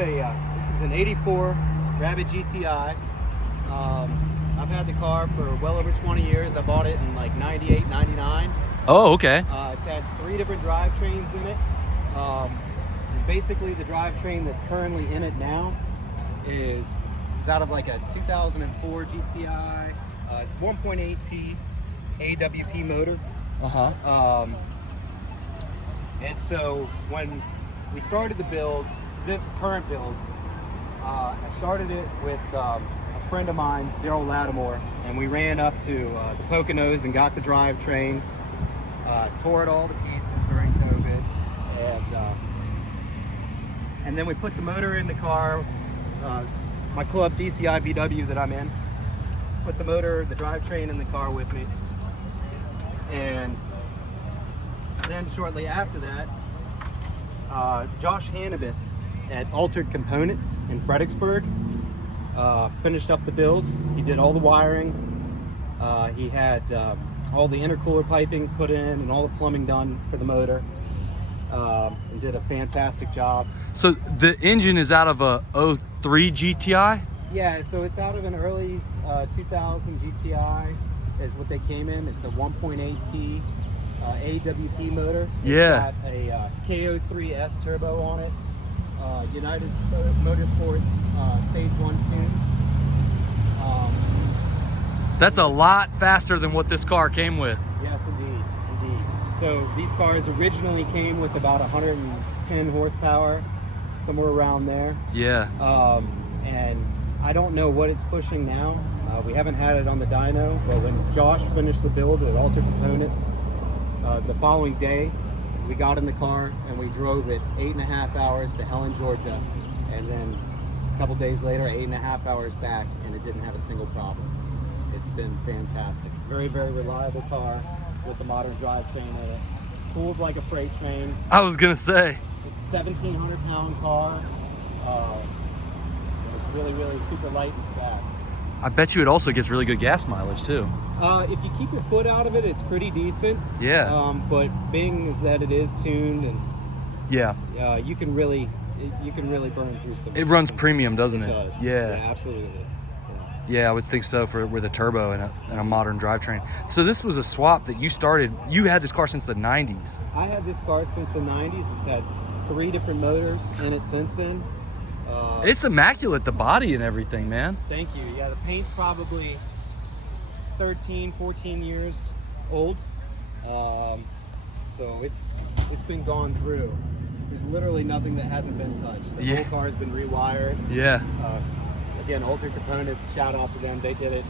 This is an '84 Rabbit GTI. I've had the car for well over 20 years. I bought it in like 98, 99. Oh, okay. It's had 3 different drivetrains in it. Basically, the drivetrain that's currently in it now is out of like a 2004 GTI. It's 1.8T AWP motor. And so when we started the build, this current build, I started it with a friend of mine, Daryl Lattimore, and we ran up to the Poconos and got the drivetrain, tore it all to pieces during COVID, and then we put the motor in the car. My club DCI VW that I'm in, put the drivetrain in the car with me, and then shortly after that, Josh Hannibus at Altered Components in Fredericksburg finished up the build. He did all the wiring. He had all the intercooler piping put in and all the plumbing done for the motor, and did a fantastic job. So the engine is out of a 03 GTI? Yeah, so it's out of an early 2000 GTI is what they came in. It's a 1.8T AWP motor. Yeah. It's got a KO3S turbo on it. United Motorsports Stage 1 tune. That's a lot faster than what this car came with. Yes, indeed. So these cars originally came with about 110 horsepower, somewhere around there. Yeah. And I don't know what it's pushing now. We haven't had it on the dyno, but when Josh finished the build at Altered Components, the following day, we got in the car and we drove it 8.5 hours to Helen, Georgia, and then a couple days later, 8.5 hours back, and it didn't have a single problem. It's been fantastic. Very, very reliable car with the modern drivetrain in it. Pulls like a freight train. I was gonna say. It's a 1,700 pound car. It's really, really super light and fast. I bet you it also gets really good gas mileage too. If you keep your foot out of it, it's pretty decent. Yeah. But being is that it is tuned, and yeah, you can really burn through some. It runs premium, doesn't it? It does. Yeah. Yeah, absolutely. Yeah, I would think so with a turbo and a modern drivetrain. So this was a swap that you started. You had this car since the 90s. I had this car since the 90s. It's had 3 different motors in it since then. It's immaculate, the body and everything, man. Thank you. Yeah, the paint's probably 13, 14 years old. So it's been gone through. There's literally nothing that hasn't been touched. The whole car has been rewired. Yeah. Again, Altered Components, shout out to them. They did it.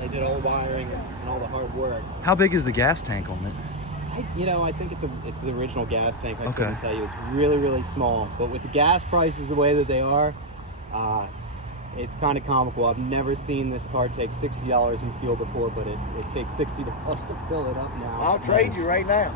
They did all the wiring and all the hard work. How big is the gas tank on it? I think it's the original gas tank. I couldn't tell you. It's really, really small. But with the gas prices the way that they are, it's kind of comical. I've never seen this car take $60 in fuel before, but it takes $60 to fill it up now. I'll trade you right now.